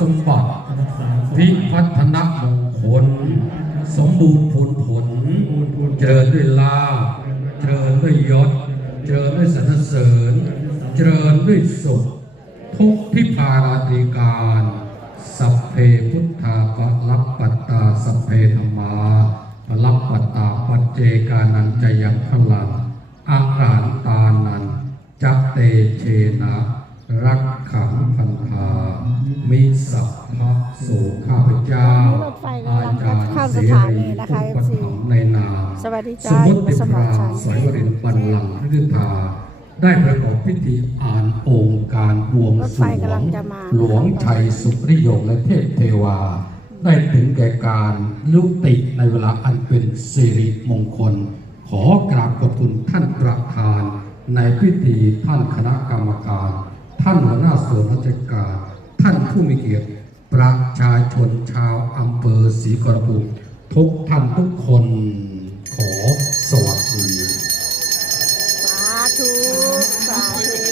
สมบัติวิพัฒนมงคล สมบูรณ์ผลผล เจริญด้วยลาเจริญด้วยยศ เจริญด้วยสรรเสริญ เจริญด้วยสุข ทุกทิพาราตรีการ สัพเพพุทธาปะลับปัตตา สัพเพธรรมาปะลับปัตตาปัจเจกานันจยังพลังอาหารตานันจัตเตเชนะรักขังพันธา มิสัพพะโสข้าพเจ้ารถไฟกำลังจะเข้าสถานีนะคะอุปถัมภ์ในนามสวัสดีสจ้ามอยู่ติกับสพมอรางชัยสอยวรินทร์บัลลังก์ฤทธาได้ประกอบพิธีอ่านองค์การบวงสรวรถไฟกำลังงจะมาหลวงชัยสุริยงและเทพเทวา ได้ถึงแก่การลุติในเวลาอันเป็นสิริมงคล ขอกราบขอบคุณท่านประธาน ในพิธีท่านคณะกรรมการ ท่านหัวหน้าส่วนราชการ ท่านผู้มีเกียรติประชาชนชาวอำเภอศรีกระปุกทุกท่านทุกคนขอสวัสดีสาธุสาธุ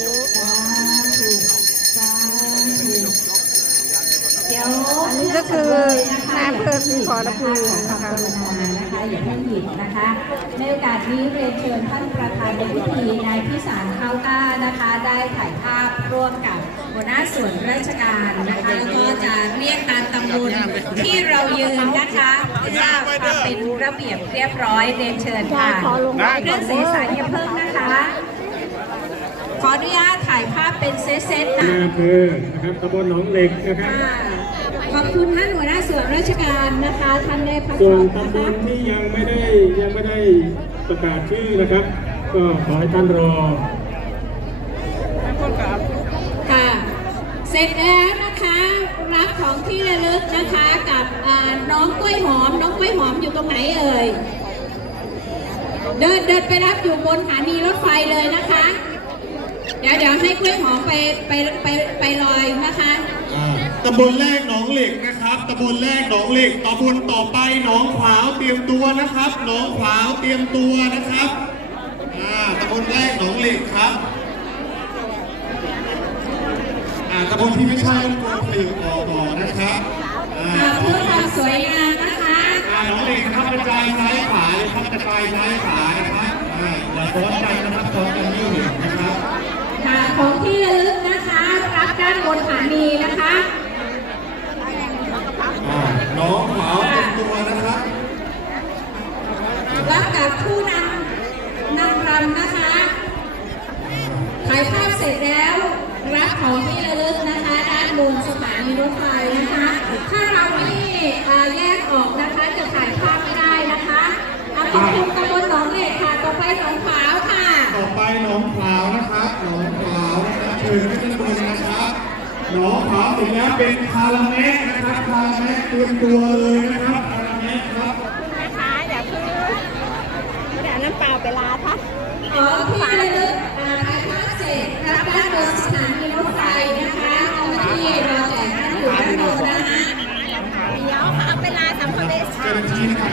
อันนี้ก็คือนายอำเภอศรีขอรภูมินะคะนะคะอย่าเพิ่งหยิบนะคะ ในโอกาสนี้เรียนเชิญท่านประธานในพิธีนายพิสารข้าวกล้านะคะ ได้ถ่ายภาพร่วมกับ หัวหน้าส่วนราชการนะคะแล้วก็จะเรียกตามตำบลที่เรายืนนะคะเพื่อความเป็นระเบียบเรียบร้อยเรียนเชิญค่ะขอลงไว้เครื่องเสสายอย่าเพิ่งนะคะ ขออนุญาตถ่ายภาพเป็นเซตๆนะนาอำเภอนะครับตำบลหนองเหล็กนะครับค่ะขอบคุณท่านหัวหน้าส่วนราชการนะคะท่านได้พักส่วนผ่อนตำบนะคะลที่ยังไม่ได้ยังไม่ได้ประกาศชื่อนะครับ ก็ขอให้ท่านรอ ค่ะ เส ร็จแล้วนะคะรับของที่ระลึกนะคะกับน้องกล้วยหอม น้องกล้วยหอมอยู่ตรงไหนเอ่ย เดินเดินไปรับอยู่บนสถานีรถไฟเลยนะคะ เดี๋ยวเดี๋ยวให้กล้วยหอมไปไปไปไปลอยนะคะตำบลแรกหนองเหล็กนะครับตำบลแรกหนองเหล็กตำบลต่อไปหนองขวาวเตรียมตัวนะครับ หนองขวาวเตรียมตัวนะครับตำบลแรกหนองเหล็กครับ อ่าตำบลที่ไม่ใช่ต้องกลัวผลิตต่อต่อนะครับอ่าค่ะเพื่อความสวยงามนะคะอ่าหนองเหล็กนะครับกระจายซ้ายขวาเลยครับกระจายซ้ายขวานะครับอ่าอย่าซ้อนกันนะครับซ้อนกันไม่เห็นนะครับค่ะของที่ระลึกนะคะ รับด้านบนสถานีนะคะอ่าหนองขวาวเตรียมตัวนะครับรับกับผู้นำนำรำนะคะถ่ายภาพเสร็จแล้วรับ ของที่ระลึกนะคะด้านบนสถานีรถไฟนะคะ ถ้าเราไม่อ่าแยกออกนะคะจะถ่ายภาพไม่ได้นะคะเอาขอบคุณตำบลหนองเหล็กค่ะต่อไปหนองขาวค่ะต่อไปหนองขาวนะครับหนองขาวนะครับเชิญขึ้นบนนะครับหนองขาวถึงแล้วเป็นคาราเมะนะครับคาราเมะเตรียมตัวเลยนะครับคาราเมะครับนะคะอย่าเพิ่งเดี๋ยวน้ำเปล่าไปลาทักขอ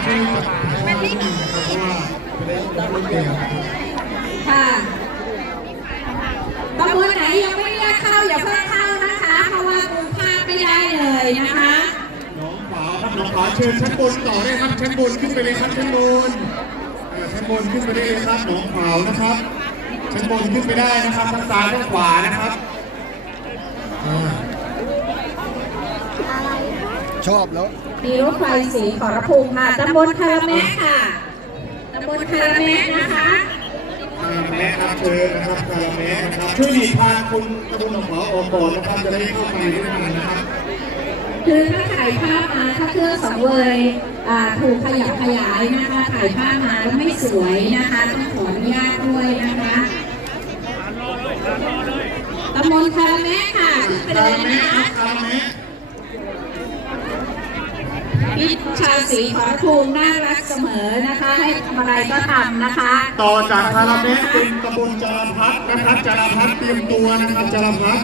ว่าไม่ได้ต้องรถเดีค่ะตำบลไหนยังไม่เรียกเข้าอย่าเพิ่งเข้านะคะ เพราะว่าดูภาพไม่ได้เลยนะคะหนองขาครับหนองขาเชิญชั้นบนต่อได้ครับชั้นบนขึ้นไปเลยครับชั้นบนชั้นบนขึ้นไปได้เลยครับหนองขานะครับชั้นบนขึ้นไปได้นะครับทั้งซ้ายทั้งขวานะครับ อ่ามีรถไฟสีขอรภูมิค่ะตำบลคาราเมะค่ะตำบลคาราเมะนะคะคาราเมะครับเชิญนะครับคาราเมะนะครับช่วยหลีกทางคุณตะบุญหนองขาวออกก่อนนะครับจะได้เข้าไปได้นานนะครับคือถ้าถ่ายภาพมาถ้าเครื่องสังเวยอ่าถูกขยับขยายนะคะถ่ายภาพมาแล้วไม่สวยนะคะต้องขออนุญาตด้วยนะคะตำบลคาราเมะค่ะขึ้นไปคาเลรายเมะนะครัคะบคาราเมะ พิชาสีขอภูมิน่ารักเสมอนะคะ ให้ทำอะไรก็ทำนะคะ ต่อจากคาราเมะเป็นตะบุญจารพัฒนะครับจารพัฒเตรียมตัวนะครับจารพัฒ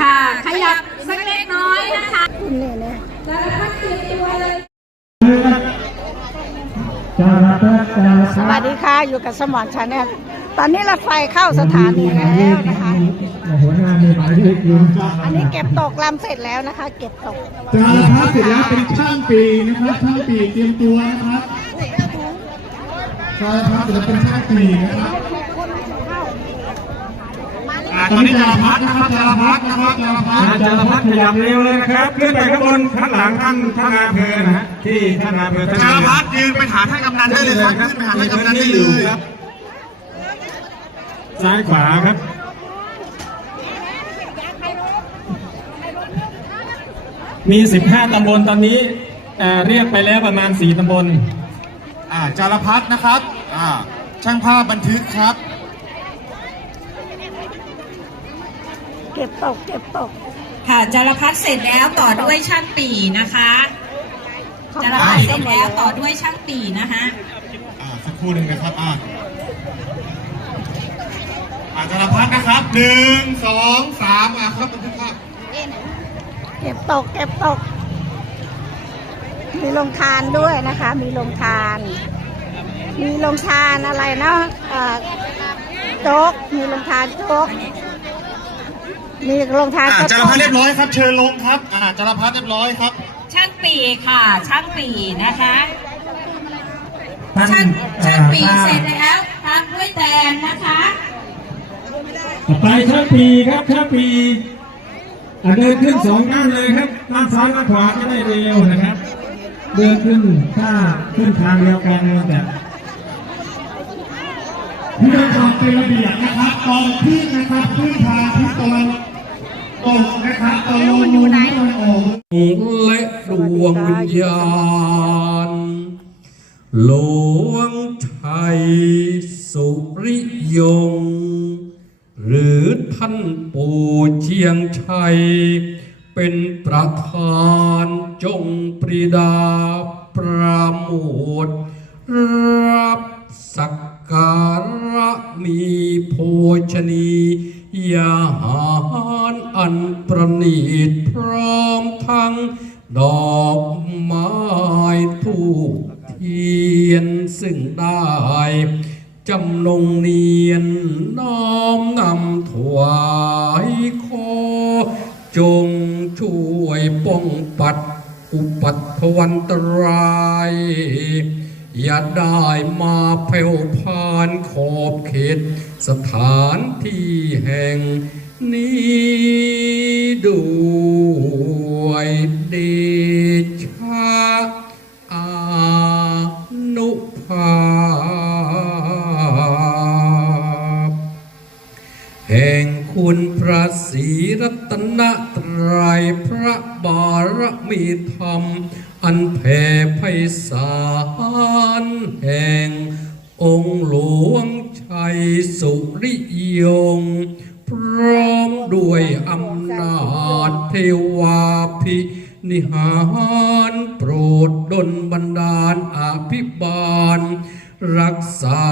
ค่ะ ขยับสักเล็กน้อยนะคะคุณเนี่ยนะสารพัดเตรียมตัวเลยสวัสดีค่ะ อยู่กับสมอนชาแนลตอนนี้รถไฟเข้าสถานีแล้วนะคะ หัวหน้ามีหมายเลขยืนครับอันนี้เก็บตกลำเสร็จแล้วนะคะ เก็บตกจารพัฒน์เสร็จแล้วเป็นช่างปีนะครับช่างปีเตรียมตัวนะครับจารพัฒน์เสร็จแล้วเป็นช่างปีนะครับอ่าตอนนี้จารพัฒน์นะครับจารพัฒน์นะครับจารพัฒน์อาจารย์พัฒน์ขยับเร็วเลยนะครับขึ้นไปข้างบนข้างหลังท่านท่านนายอำเภอนะฮะที่ท่านนายอำเภอท่านจารพัฒน์ยืนไปหาท่านกำนันได้เลยครับขึ้นไปหาท่านกำนันได้เลยครับซ้ายขวาครับ มี 15 ตำบลตอนนี้เอ่อเรียกไปแล้วประมาณ 4 ตำบล อ่าจารพัฒน์นะครับอ่าช่างภาพบันทึกครับ เก็บตกเก็บตกค่ะจารพัฒน์เสร็จแล้วต่อด้วยช่างปีนะคะจารพัฒน์เสร็จแล้วต่อด้วยช่างปีนะคะอ่าสักครู่หนึ่งนะครับอ่าอ่าจารพัฒน์นะครับหนึ่งสองสามอ่าครับบันทึกภาพ เก็บตก เก็บตก มีโรงทานด้วยนะคะ มีโรงทาน มีโรงทานอะไรนะเอ่อโจ๊ก มีโรงทานโจ๊ก มีโรงทานอ่าข้าวจารต้มพัฒน์เรียบร้อยครับ เชิญลงครับอ่าจารพัฒน์เรียบร้อยครับ ช่างปีค่ะ ช่างปีนะคะท่านช่างช่างปีอ่เสร็จแล้วตามด้วยแตนนะคะต่อไปช่างปีครับช่างปีอะ เดินขึ้นสองด้านเลยครับด้านซ้ายด้านขวาจะได้เร็วนะครับ เดินขึ้นถ้าขึ้นทางเดียวกันมันจะเพื่อความเป็นระเบียบนะครับตอนขึ้นนะครับขึ้นทางที่ตอนตกนะครับตอนลงอยู่ไหนตอนออกและดวงวิญญาณหลวงชัยสุริยง หรือท่านปู่เชียงชัย เป็นประธานจงปรีดาประโมทรับสักการะมีโภชนียาหารอันประณีตพร้อมทั้งดอกไม้ทูกเทียนซึ่งได้ จำนงเนียนน้อมนำถวายขอจงช่วยป้องปัดอุปัตถวันตราย อย่าได้มาแผ่วพานขอบเขต สถานที่แห่งนี้ด้วยเด ศีรัตนตรัยพระบารมีธรรม อันแผ่ไพศาลแห่ง องค์หลวงชัยสุริยง พร้อมด้วยอำนาจเทวาภินิหารโปรดดลบันดาลอภิบาล รักษา